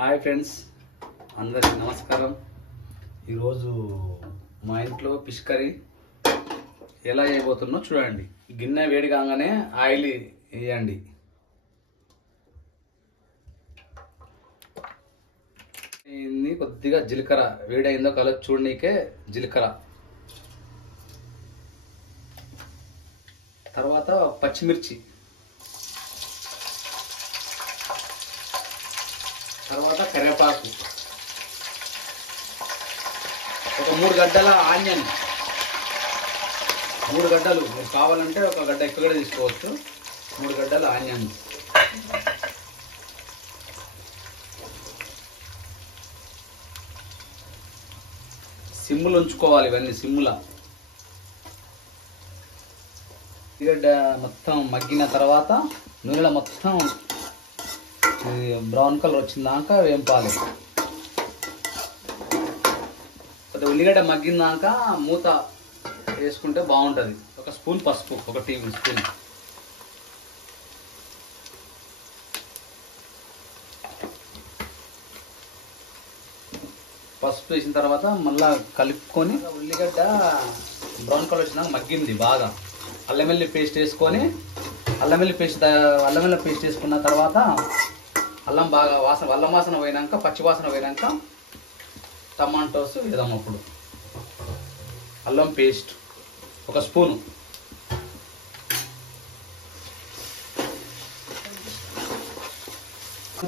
Hi friends, అందరికీ నమస్కారం. ఈరోజు మా ఇంట్లో ఫిష్ కర్రీ ఎలా చేయబోతున్నో చూడండి. గిన్నె వేడి కాగానే ఆయిల్ వేయండి. కొద్దిగా జీలకర్ర వేడైందో కలర్ చూడనీకే జీలకర్ర, తర్వాత పచ్చిమిర్చి, తర్వాత కరివేపాకు, ఒక 3 గడ్డల ఆనియన్, 3 గడ్డలు. మీరు కావాలంటే ఒక గడ్డ ఎక్కువ తీసుకోవచ్చు. 3 గడ్డల ఆనియన్, సిమ్ములు ఉంచుకోవాలి. ఇవన్నీ సిమ్ముల. ఉల్లిగడ్డ మొత్తం మగ్గిన తర్వాత నూనెలో మొత్తం బ్రౌన్ కలర్ వచ్చిందాక వేంపాలి. ఉల్లిగడ్డ మగ్గిందాక మూత వేసుకుంటే బాగుంటుంది. ఒక స్పూన్ పసుపు, ఒక టేబుల్ స్పూన్. పసుపు వేసిన తర్వాత మళ్ళా కలుపుకొని ఉల్లిగడ్డ బ్రౌన్ కలర్ వచ్చినాక మగ్గింది బాగా. అల్లం వెల్లుల్లి పేస్ట్ వేసుకొని అల్లం వెల్లుల్లి పేస్ట్ వేసుకున్న తర్వాత అల్లం వాసన పోయినాక, పచ్చి వాసన పోయినాక టమాటోస్ వేద్దాం. అప్పుడు అల్లం పేస్ట్ ఒక స్పూను,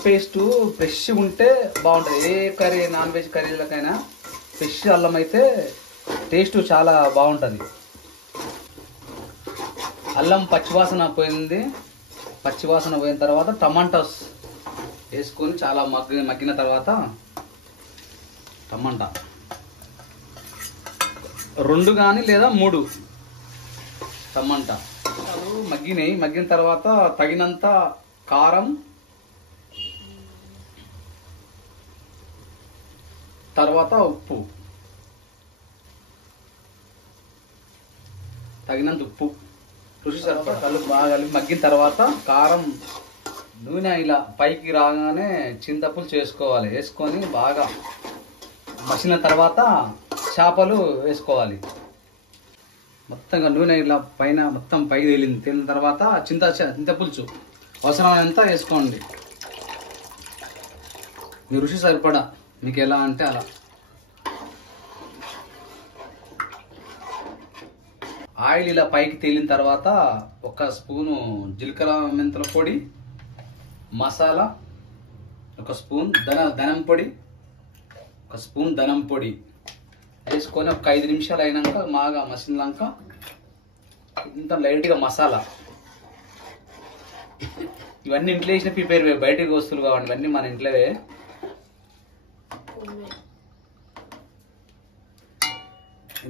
పేస్ట్ ఫ్రెష్ ఉంటే బాగుంటుంది. ఏ కర్రీ, నాన్ వెజ్ కర్రీలకైనా ఫ్రెష్ అల్లం అయితే టేస్ట్ చాలా బాగుంటుంది. అల్లం పచ్చివాసన పోయింది. పచ్చివాసన పోయిన తర్వాత టమాటాస్ వేసుకొని చాలా మగ్గిన తర్వాత టమాటా 2 కానీ లేదా 3 టమాటా మగ్గినాయి. మగ్గిన తర్వాత తగినంత కారం, తర్వాత ఉప్పు, తగినంత ఉప్పు, రుచి సరిపడా బాగా కలిపి మగ్గిన తర్వాత కారం, నూనె ఇలా పైకి రాగానే చింతపులుసు వేసుకోవాలి. వేసుకొని బాగా మసిలిన తర్వాత చేపలు వేసుకోవాలి. మొత్తంగా నూనె ఇలా పైన మొత్తం పైకి తేలిన తర్వాత చింతపులుసు అవసరమైనంత వేసుకోండి. మీ రుచి సరిపడా, మీకు ఎలా అంటే అలా. ఆయిల్ ఇలా పైకి తేలిన తర్వాత 1 స్పూను జీలకర్ర మెంతుల పొడి, మసాలా, 1 స్పూన్ ధనం పొడి, 1 స్పూన్ ధనం పొడి వేసుకొని ఒక 5 నిమిషాలు అయినాక బాగా మసిలినాక ఇంత లైట్గా మసాలా. ఇవన్నీ ఇంట్లో వేసిన ప్రిపేర్ బయటకి వస్తువులు కావండి, ఇవన్నీ మన ఇంట్లోవే.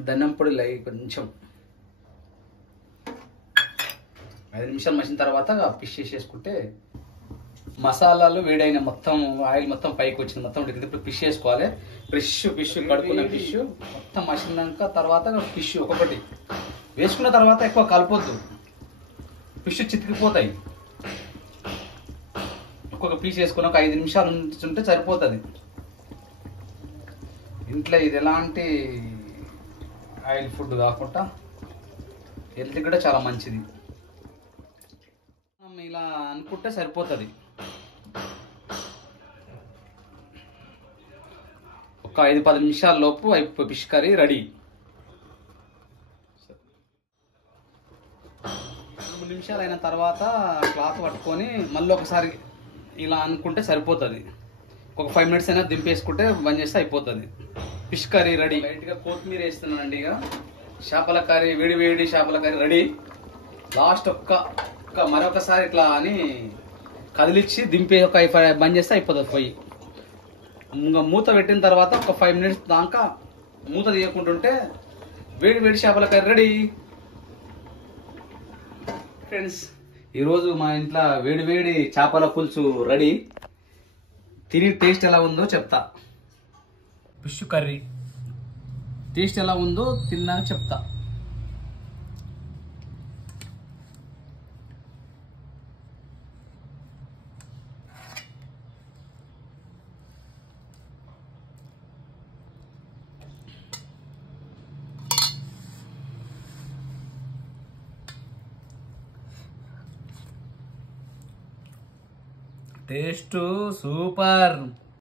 ధనం పొడి కొంచెం 5 నిమిషాలు మసిన తర్వాత ఫిష్ వేసేసుకుంటే మసాలాలు వేడైన మొత్తం ఆయిల్ మొత్తం పైకి వచ్చింది. మొత్తం ఇప్పుడు ఫిష్ వేసుకోవాలి. ఫిష్ కడుక్కున్న ఫిష్ మొత్తం మసిలినాక తర్వాత ఫిష్ ఒక్కొక్కటి వేసుకున్న తర్వాత ఎక్కువ కలపొద్దు, ఫిష్ చితికిపోతాయి. ఒక్కొక్క పీస్ వేసుకుని ఒక 5 నిమిషాలు ఉంచుంటే సరిపోతుంది. ఇంట్లో ఇది ఎలాంటి ఆయిల్ ఫుడ్ కాకుండా హెల్త్ కూడా చాలా మంచిది. ఇలా అనుకుంటే సరిపోతుంది. ఒక 5-10 నిమిషాల లోపు ఫిష్ కర్రీ రెడీ. 3 నిమిషాలు అయిన తర్వాత క్లాత్ పట్టుకొని మళ్ళీ ఒకసారి ఇలా అనుకుంటే సరిపోతుంది. ఒక 5 మినిట్స్ అయినా దింపేసుకుంటే బంద్ చేస్తే అయిపోతుంది. Fish curry ready. లైట్గా కొత్తిమీర వేస్తున్నానండి. ఇక చేపల కర్రీ, వేడి చేపల కర్రీ రెడీ. లాస్ట్ మరొకసారి ఇట్లా అని కదిలిచ్చి దింపే బంద్ చేస్తే అయిపోతుంది. పొయ్యి ఇంకా మూత పెట్టిన తర్వాత ఒక 5 మినిట్స్ దాకా మూత తీయకుంటుంటే వేడి చేపల కర్రీ రెడీ. ఫ్రెండ్స్, ఈరోజు మా ఇంట్లో వేడి చేపల పులుసు రెడీ. తిని టేస్ట్ ఎలా ఉందో చెప్తా. ఫిష్ కర్రీ టేస్ట్ ఎలా ఉందో తిన్నాక చెప్తా. Taste super.